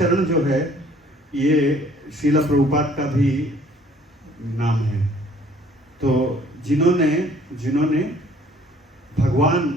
चरण जो है ये श्रीला प्रभुपाद का भी नाम है। तो जिन्होंने भगवान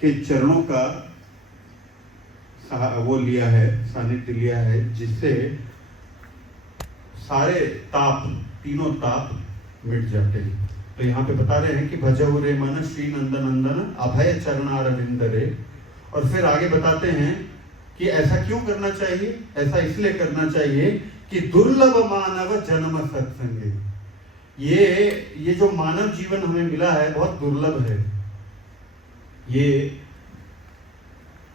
के चरणों का वो लिया है, सानिध्य लिया है, जिससे सारे ताप, तीनों ताप मिट जाते हैं। तो यहाँ पे बता रहे हैं कि भजहु रे मन श्री नंदन नंदन अभय चरणारविंद रे। और फिर आगे बताते हैं कि ऐसा क्यों करना चाहिए। ऐसा इसलिए करना चाहिए कि दुर्लभ मानव जन्म सत्संगे। ये जो मानव जीवन हमें मिला है बहुत दुर्लभ है। ये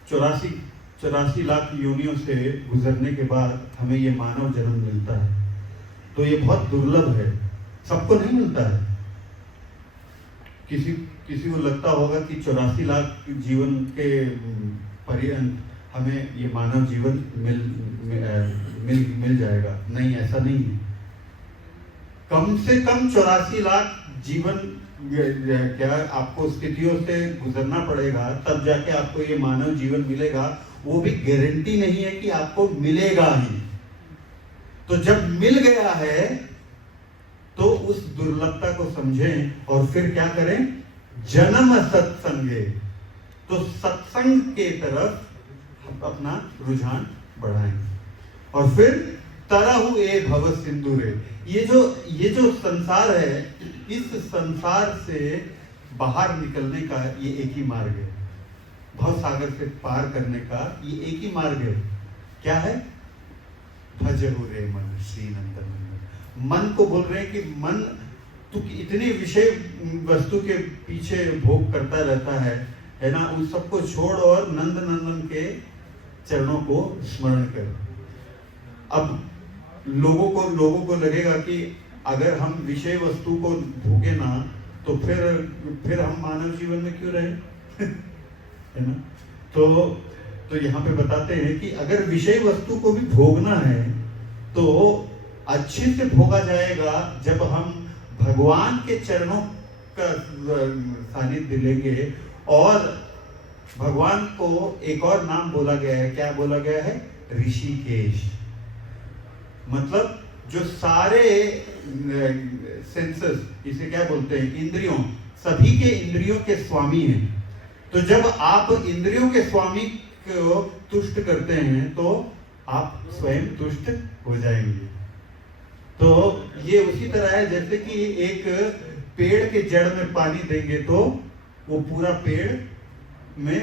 84 लाख योनियों से गुजरने के बाद हमें ये मानव जन्म मिलता है। तो ये बहुत दुर्लभ है, सबको नहीं मिलता है। किसी को लगता होगा कि 84 लाख जीवन के पर्यंत हमें ये मानव जीवन मिल जाएगा। नहीं, ऐसा नहीं है। कम से कम 84 लाख जीवन क्या आपको स्थितियों से गुजरना पड़ेगा, तब जाके आपको ये मानव जीवन मिलेगा। वो भी गारंटी नहीं है कि आपको मिलेगा ही। तो जब मिल गया है तो उस दुर्लभता को समझें और फिर क्या करें, जन्म सत्संगे। तो सत्संग के तरफ अपना रुझान बढ़ाएं। और फिर तरहु ए भव सिंधुरे। ये जो संसार है, इस संसार से बाहर निकलने का ये एक ही मार्ग है। भव सागर से पार करने का ये एक ही मार्ग है। क्या है? भजहु रे मन श्री नंदन। मन को बोल रहे हैं कि मन तू इतनी विषय वस्तु के पीछे भोग करता रहता है ना, उन सबको छोड़ और नंद नंदन के चरणों को स्मरण कर। अब लोगों को लगेगा कि अगर हम विषय वस्तु को भोगे ना तो फिर हम मानव जीवन में क्यों रहे है ना। तो यहाँ पे बताते हैं कि अगर विषय वस्तु को भी भोगना है तो अच्छे से भोगा जाएगा जब हम भगवान के चरणों का सानिध्य लेंगे। और भगवान को एक और नाम बोला गया है। क्या बोला गया है? ऋषिकेश। मतलब जो सारे सेंसेस, इसे क्या बोलते हैं, इंद्रियों, सभी के इंद्रियों के स्वामी हैं। तो जब आप इंद्रियों के स्वामी को तुष्ट करते हैं तो आप स्वयं तुष्ट हो जाएंगे। तो ये उसी तरह है जैसे कि एक पेड़ के जड़ में पानी देंगे तो वो पूरा पेड़ में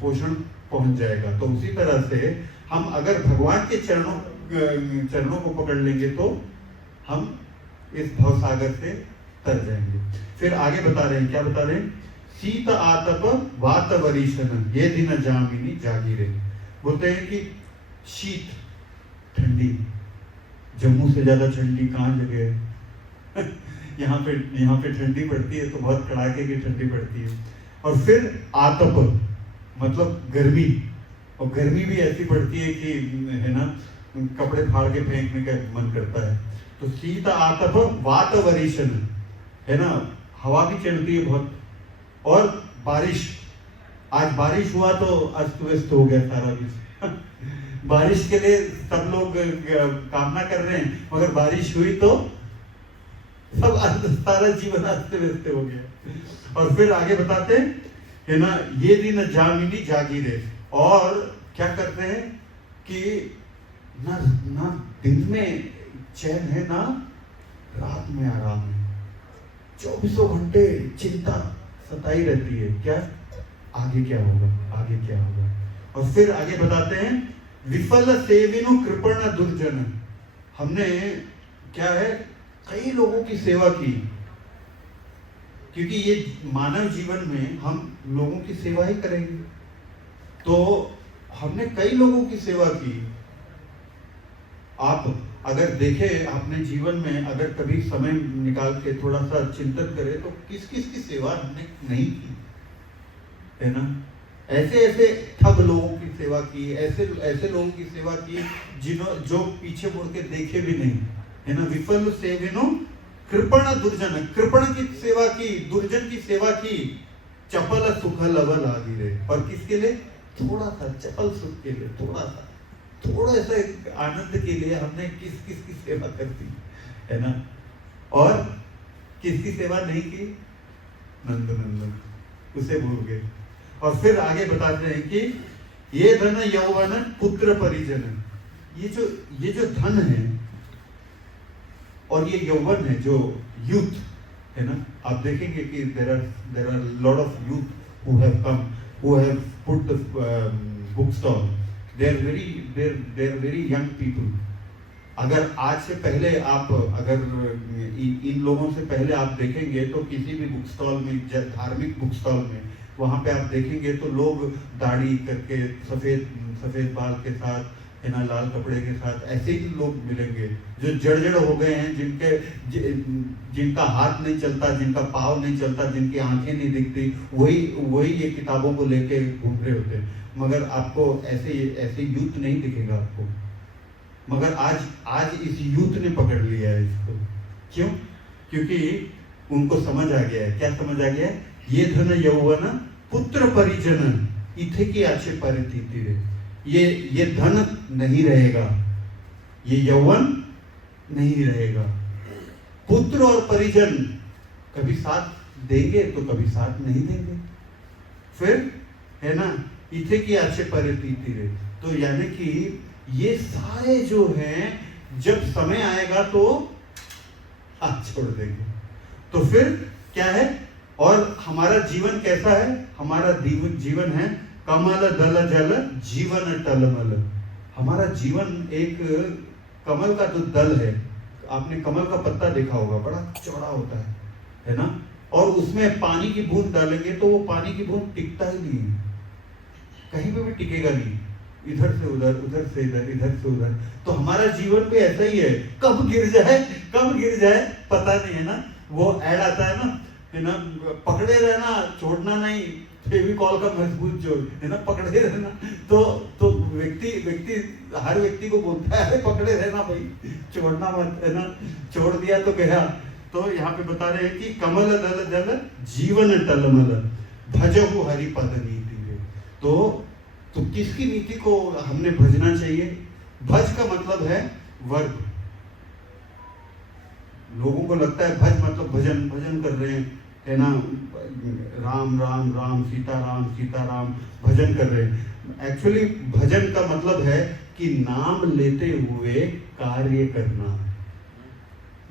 पोषण पहुंच जाएगा। तो उसी तरह से हम अगर भगवान के चरणों को पकड़ लेंगे तो हम इस भव सागर से तर जाएंगे। फिर आगे बता रहे हैं, क्या बता रहे हैं? शीत आतप वात वरीशन ये दिन जामिनी जागीरे। बोलते हैं कि शीत, ठंडी, जम्मू से ज्यादा ठंडी कहाँ जगह है यहाँ पे ठंडी पड़ती है तो बहुत कड़ाके की ठंडी पड़ती है। और फिर आतप मतलब गर्मी, और गर्मी भी ऐसी पड़ती है कि है ना, कपड़े फाड़ के फेंकने का मन करता है। तो शीत आतप वात वरीशन है ना, हवा भी चलती है बहुत। और बारिश, आज बारिश हुआ तो अस्त व्यस्त हो गया सारा कुछ बारिश के लिए सब लोग कामना कर रहे हैं, मगर बारिश हुई तो सब सारा जीवन अस्त व्यस्त हो गया। और फिर आगे बताते हैं है ना, ये दिन जामिनी जागीरे। और क्या करते हैं कि ना दिन में चैन है ना रात में आराम है। 24 घंटे चिंता सताई रहती है, क्या आगे क्या होगा, आगे क्या होगा। और फिर आगे बताते हैं विफल सेविनु कृपण दुर्जन। हमने क्या है, कई लोगों की सेवा की, क्योंकि ये मानव जीवन में हम लोगों की सेवा ही करेंगे। तो हमने कई लोगों की सेवा की। आप अगर देखें अपने जीवन में, अगर कभी समय निकाल के थोड़ा सा चिंतन करें तो किस किस की सेवा हमने नहीं की है ना। ऐसे ठग लोगों की सेवा की, ऐसे लोगों की सेवा की जो पीछे मुड़ के देखे भी नहीं है ना। विफल सेविनो कृपण दुर्जन, कृपण की सेवा की, दुर्जन की सेवा की। चपल सुख लवल आदि रे। और किसके लिए? थोड़ा सा चपल सुख के लिए, थोड़ा सा थोड़ा सा आनंद के लिए हमने किस किस की सेवा कर दी, है ना, और किसकी सेवा नहीं की, नंद नंदन, उसे भूल गए। और फिर आगे बताते हैं कि ये धन यौवन पुत्र परिजन, ये जो धन है और ये यौवन है, जो यूथ है ना, आप देखेंगे कि there are lot of youth who have come, who have put the book stall, they are very young people. अगर आज से पहले आप अगर इन लोगों से पहले आप देखेंगे तो किसी भी बुक स्टॉल में, धार्मिक बुक स्टॉल में, वहाँ पे आप देखेंगे तो लोग दाढ़ी करके सफेद बाल के साथ, है ना, लाल कपड़े के साथ, ऐसे ही लोग मिलेंगे जो जड़ हो गए हैं, जिनका हाथ नहीं चलता, जिनका पाँव नहीं चलता, जिनकी आंखें नहीं दिखती, वही ये किताबों को लेके घूम रहे होते हैं। मगर आपको ऐसे यूथ नहीं दिखेगा आपको, मगर आज इस यूथ ने पकड़ लिया है इसको। क्यों? क्योंकि उनको समझ आ गया है। क्या समझ आ गया है? ये धन यौवन पुत्र परिजन इथे की आचे परितीति, ये धन नहीं रहेगा, ये यौवन नहीं रहेगा। पुत्र और परिजन कभी साथ देंगे तो कभी साथ नहीं देंगे, फिर है ना, इथे की आचे परितीति। तो यानी कि ये सारे जो हैं जब समय आएगा तो हाथ छोड़ देंगे। तो फिर क्या है? और हमारा जीवन कैसा है? हमारा जीवन है कमल दल जल जीवन टलमल। हमारा जीवन एक कमल का जो दल है, आपने कमल का पत्ता देखा होगा, बड़ा चौड़ा होता है ना, और उसमें पानी की बूंद डालेंगे तो वो पानी की बूंद टिकता ही नहीं, कहीं पे भी टिकेगा नहीं, इधर से उधर, उधर से इधर, इधर से उधर। तो हमारा जीवन भी ऐसा ही है, कब गिर जाए पता नहीं, है ना। वो ऐड आता है ना, पकड़े रहना, छोड़ना नहीं, फेविकॉल का मजबूत जोड़, है ना, पकड़े रहना। तो व्यक्ति हर व्यक्ति को बोलता है, अरे पकड़े रहना भाई, छोड़ना मत, है ना, छोड़ दिया तो गया। तो यहाँ पे बता रहे हैं कि कमल दल जल जीवन टलमल भजहु हरि पद नीति। तो किसकी नीति को हमने भजना चाहिए? भज का मतलब है वर्ग। लोगों को लगता है भज मतलब भजन कर रहे हैं, है ना, राम राम राम सीता राम भजन कर रहे हैं। एक्चुअली भजन का मतलब है कि नाम लेते हुए कार्य करना,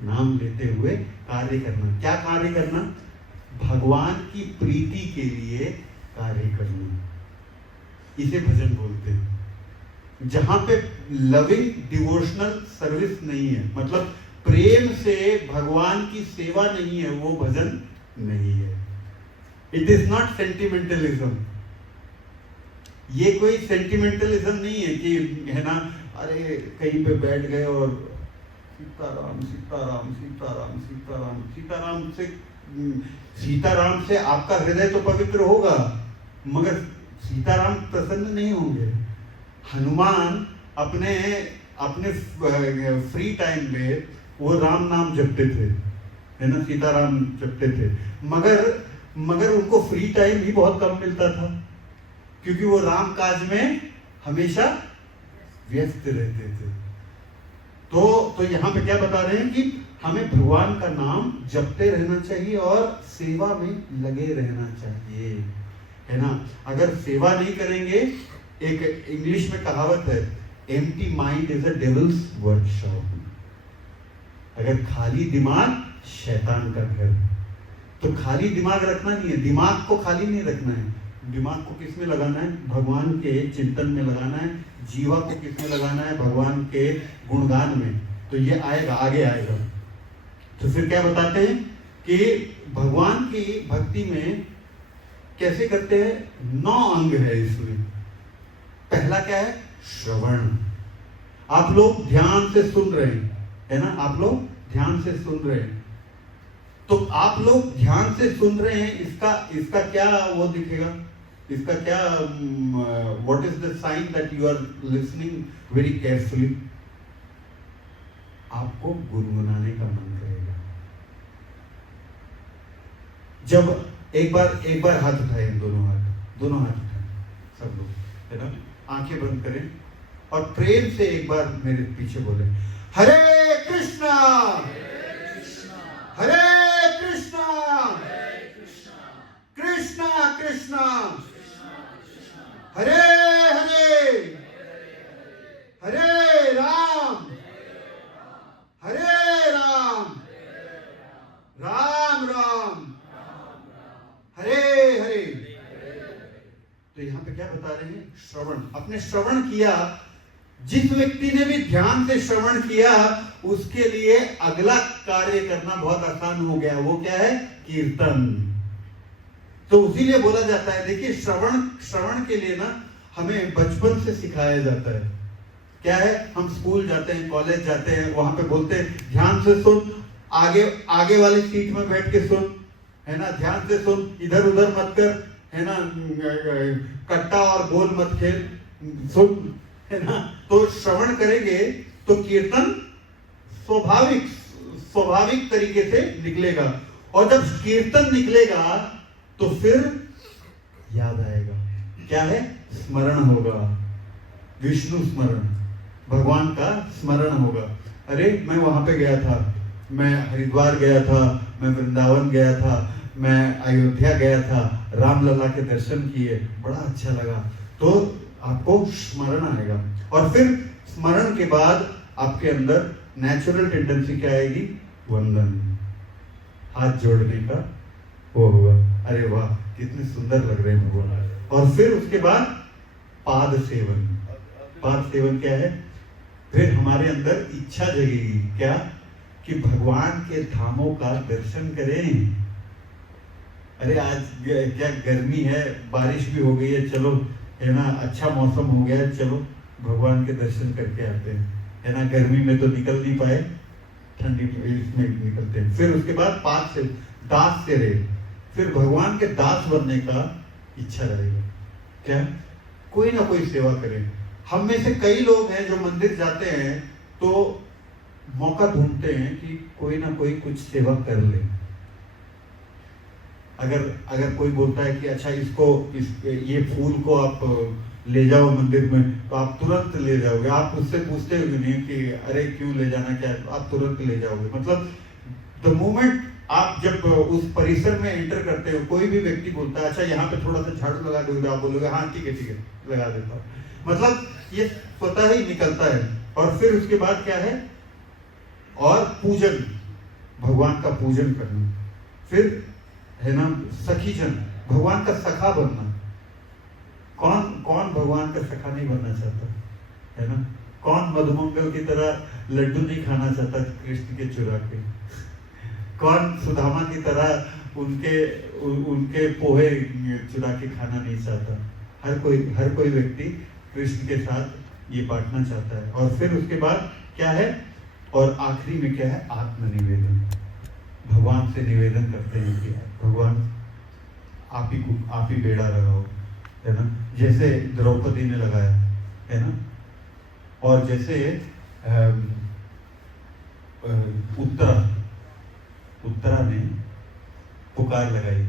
नाम लेते हुए कार्य करना। क्या कार्य करना? भगवान की प्रीति के लिए कार्य करना, इसे भजन बोलते हैं। जहां पे लविंग डिवोशनल सर्विस नहीं है, मतलब प्रेम से भगवान की सेवा नहीं है, वो भजन नहीं है। It is not sentimentalism. ये कोई सेंटिमेंटलिज्म नहीं है कि, है ना, अरे कहीं पे बैठ गए और सीताराम सीताराम सीताराम सीताराम सीताराम सीताराम से आपका हृदय तो पवित्र होगा, मगर सीताराम प्रसन्न नहीं होंगे। हनुमान अपने फ्री टाइम में वो राम नाम जपते थे, है ना, सीताराम जपते थे, मगर उनको फ्री टाइम भी बहुत कम मिलता था, क्योंकि वो राम काज में हमेशा व्यस्त रहते थे। तो यहाँ पे क्या बता रहे हैं कि हमें भगवान का नाम जपते रहना चाहिए और सेवा में लगे रहना चाहिए, है ना। अगर सेवा नहीं करेंगे, एक इंग्लिश में कहावत है, empty mind is a devils workshop. अगर खाली दिमाग शैतान का घर। तो खाली दिमाग रखना नहीं है, दिमाग को खाली नहीं रखना है। दिमाग को किस में लगाना है? भगवान के चिंतन में लगाना है। जीवा को किस में लगाना है? भगवान के गुणगान में। तो ये आएगा, आगे आएगा। तो फिर क्या बताते हैं कि भगवान की भक्ति में कैसे करते हैं? 9 अंग है इसमें। पहला क्या है? श्रवण। आप लोग ध्यान से सुन रहे हैं, है ना, आप लोग ध्यान से सुन रहे हैं। तो आप लोग ध्यान से सुन रहे हैं, इसका क्या वो दिखेगा? इसका क्या, what is the sign that you are listening very carefully? आपको गुनगुनाने का मन करेगा। जब एक बार हाथ उठाएं, दोनों हाथ उठाएं सब लोग, है ना, आंखें बंद करें और प्रेम से एक बार मेरे पीछे बोले, हरे कृष्णा हरे कृष्णा कृष्णा कृष्णा हरे हरे हरे राम राम राम हरे हरे। तो यहां पे क्या बता रहे हैं? श्रवण। अपने श्रवण किया, जिस व्यक्ति ने भी ध्यान से श्रवण किया उसके लिए अगला कार्य करना बहुत आसान हो गया। वो क्या है? कीर्तन। तो इसीलिए बोला जाता है, देखिए श्रवण के लिए ना हमें बचपन से सिखाया जाता है। क्या है? हम स्कूल जाते हैं, कॉलेज जाते हैं, वहां पे बोलते हैं ध्यान से सुन, आगे वाली सीट में बैठ के सुन, है ना, ध्यान से सुन, इधर उधर मत कर, है ना, कट्टा और गोल मत खेल, सुन, है ना। तो श्रवण करेंगे तो कीर्तन स्वाभाविक तरीके से निकलेगा, और जब कीर्तन निकलेगा तो फिर याद आएगा। क्या है? स्मरण होगा, विष्णु स्मरण, भगवान का स्मरण होगा। अरे मैं वहां पे गया था, मैं हरिद्वार गया था, मैं वृंदावन गया था, मैं अयोध्या गया था, रामलला के दर्शन किए, बड़ा अच्छा लगा। तो आपको स्मरण आएगा, और फिर स्मरण के बाद आपके अंदर नेचुरल टेंडेंसी क्या आएगी? वंदन, हाथ जोड़ने का वो होगा। अरे वाह, कितने सुंदर लग रहे हैं भगवान। और फिर उसके बाद पाद सेवन। पाद सेवन क्या है? फिर हमारे अंदर इच्छा जगेगी, क्या? कि भगवान के धामों का दर्शन करें। अरे आज क्या गर्मी है, बारिश भी हो गई है, चलो, है ना, अच्छा मौसम हो गया है, चलो भगवान के दर्शन करके आते हैं, है ना। गर्मी में तो निकल नहीं पाए, ठंडी में निकलते हैं। फिर उसके बाद पाद से दास से रहे, फिर भगवान के दास बनने का इच्छा रहेगा। क्या? कोई ना कोई सेवा करें। हम में से कई लोग हैं जो मंदिर जाते हैं तो मौका ढूंढते हैं कि कोई ना कोई कुछ सेवा कर ले। अगर कोई बोलता है कि अच्छा ये फूल को आप ले जाओ मंदिर में, तो आप तुरंत ले जाओगे। आप उससे पूछते हुए नहीं कि अरे क्यों ले जाना, क्या, आप तुरंत ले जाओगे। मतलब द मोमेंट आप जब उस परिसर में एंटर करते हो, कोई भी व्यक्ति बोलता है अच्छा यहाँ पे थोड़ा सा झाड़ू लगा दोगे, आप बोलोगे हाँ ठीक है लगा देता हूँ। मतलब ये स्वतः ही निकलता है। और फिर उसके बाद क्या है? और पूजन, भगवान का पूजन करना। फिर है ना सखीजन, भगवान का सखा बनना। कौन भगवान का सखा नहीं बनना चाहता, है ना। कौन मधुमंगल की तरह लड्डू नहीं खाना चाहता कृष्ण के चुरा के। कौन सुदामा की तरह उनके पोहे चुरा के खाना नहीं चाहता। हर कोई व्यक्ति कृष्ण के साथ ये बांटना चाहता है। और फिर उसके बाद क्या है? और आखिरी में क्या है? आत्मनिवेदन। भगवान से निवेदन करते हैं कि भगवान आप ही बेड़ा लगाओ, है ना। जैसे द्रौपदी ने लगाया, है ना। और जैसे उत्तरा ने पुकार लगाई,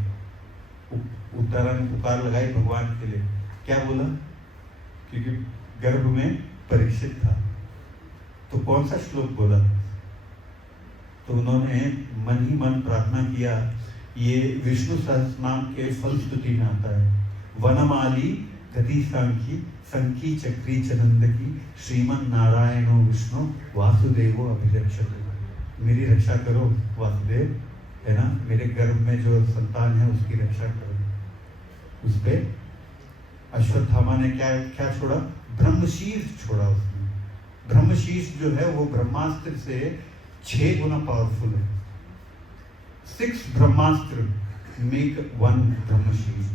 भगवान के लिए। क्या बोला? क्योंकि गर्भ में परीक्षित था, तो कौन सा श्लोक बोला? तो उन्होंने मन ही मन प्रार्थना किया। ये विष्णु सहस्रनाम के फलश्रुति में आता है। वनमाली गति संखी चक्री चनंदकी श्रीमन नारायणो विष्णु वासुदेवो अभिरक्षतु। मेरी रक्षा करो वासुदेव, है ना। मेरे गर्भ में जो संतान है उसकी रक्षा करो। उस पे अश्वत्थामा ने क्या छोड़ा? ब्रह्मशीर्ष छोड़ा उसने। ब्रह्मशीर्ष जो है वो ब्रह्मास्त्र से 6 गुना पावरफुल है। 6 ब्रह्मास्त्र मेक 1 ब्रह्मशीर्ष।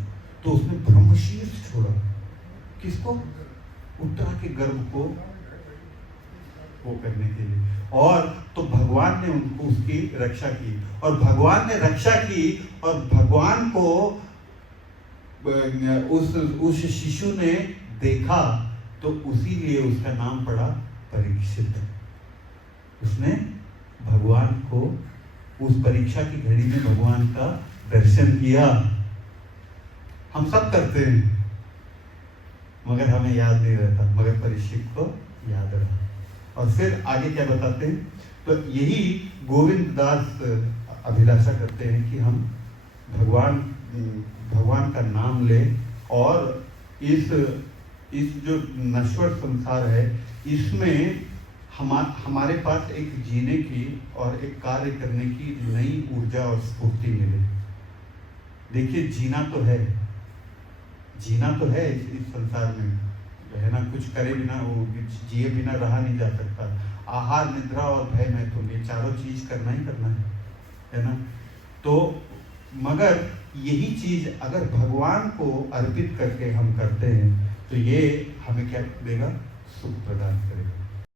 तो उसने ब्रह्मशीर्ष छोड़ा। किसको? उत्तरा के गर्भ को वो करने के लिए। और तो भगवान ने उनको उसकी रक्षा की, और भगवान ने रक्षा की, और भगवान को उस शिशु ने देखा, तो उसी लिए उसका नाम पड़ा परीक्षित। उसने भगवान को उस परीक्षा की घड़ी में भगवान का दर्शन किया। हम सब करते हैं, मगर हमें याद नहीं रहता, मगर परीक्षित को याद रहा। और फिर आगे क्या बताते हैं, तो यही गोविंद दास अभिलाषा करते हैं कि हम भगवान का नाम लें और इस जो नश्वर संसार है इसमें हमारे पास एक जीने की और एक कार्य करने की नई ऊर्जा और स्फूर्ति मिले। देखिए जीना तो है इस संसार में, है ना, कुछ करे बिना, वो जिए बिना रहा नहीं जा सकता। आहार, निद्रा और भय मैथुन, ये चारों चीज करना ही करना है ना। तो मगर यही चीज अगर भगवान को अर्पित करके हम करते हैं तो ये हमें क्या देगा, सुख प्रदान करेगा।